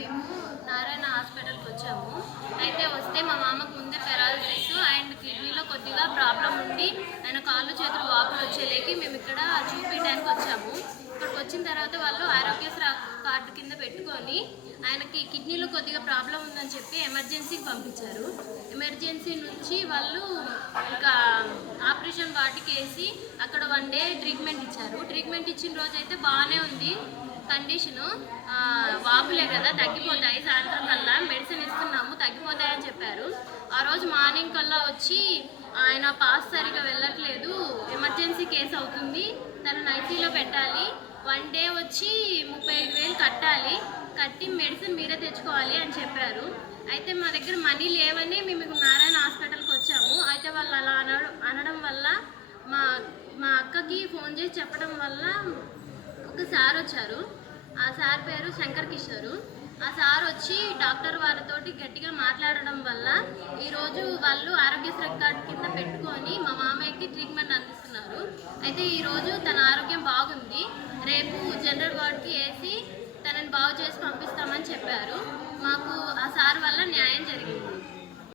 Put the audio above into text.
మేము నారాయణ హాస్పిటల్కి వచ్చాము. అయితే వస్తే మా మామకు ముందే పెరాలసిస్ అండ్ కిడ్నీలో కొద్దిగా ప్రాబ్లం ఉండి ఆయన కాళ్ళు చేతులు వాపులు వచ్చేలేకి మేము ఇక్కడ చూపించడానికి వచ్చాము. ఇక్కడికి వచ్చిన తర్వాత వాళ్ళు ఆరోగ్యశ్రీ కార్డు కింద పెట్టుకొని ఆయనకి కిడ్నీలో కొద్దిగా ప్రాబ్లం ఉందని చెప్పి ఎమర్జెన్సీకి పంపించారు. ఎమర్జెన్సీ నుంచి వాళ్ళు ఇంకా ఆపరేషన్ వాటికి వేసి అక్కడ 1 డే ట్రీట్మెంట్ ఇచ్చారు. ట్రీట్మెంట్ ఇచ్చిన రోజు అయితే బాగానే ఉంది కండిషను. వాపులే కదా తగ్గిపోతాయి, సాయంత్రం కల్లా మెడిసిన్ ఇస్తున్నాము తగ్గిపోతాయని చెప్పారు. ఆ రోజు మార్నింగ్ కల్లా వచ్చి ఆయన పాస్ సరిగా వెళ్ళట్లేదు, ఎమర్జెన్సీ కేసు అవుతుంది, తనను ఐసీలో పెట్టాలి, 1 డే వచ్చి 35,000 కట్టాలి, కట్టి మెడిసిన్ మీరే తెచ్చుకోవాలి అని చెప్పారు. అయితే మా దగ్గర మనీ లేవని మేము నారాయణ హాస్పిటల్కి వచ్చాము. అయితే వాళ్ళు అలా అనడం వల్ల మా అక్కకి ఫోన్ చేసి చెప్పడం వల్ల ఒక సార్ వచ్చారు. ఆ సార్ పేరు శంకర్ కిషోర్. ఆ సార్ వచ్చి డాక్టర్ వారితోటి గట్టిగా మాట్లాడడం వల్ల ఈరోజు వాళ్ళు ఆరోగ్యశ్రీ కార్డు కింద పెట్టుకొని మా మామయ్యకి ట్రీట్మెంట్ అందిస్తున్నారు. అయితే ఈరోజు తన ఆరోగ్యం బాగుంది, రేపు జనరల్ వార్డుకి వేసి తనని బాగు చేసి పంపిస్తామని చెప్పారు. మాకు ఆ సార్ వల్ల న్యాయం జరిగింది.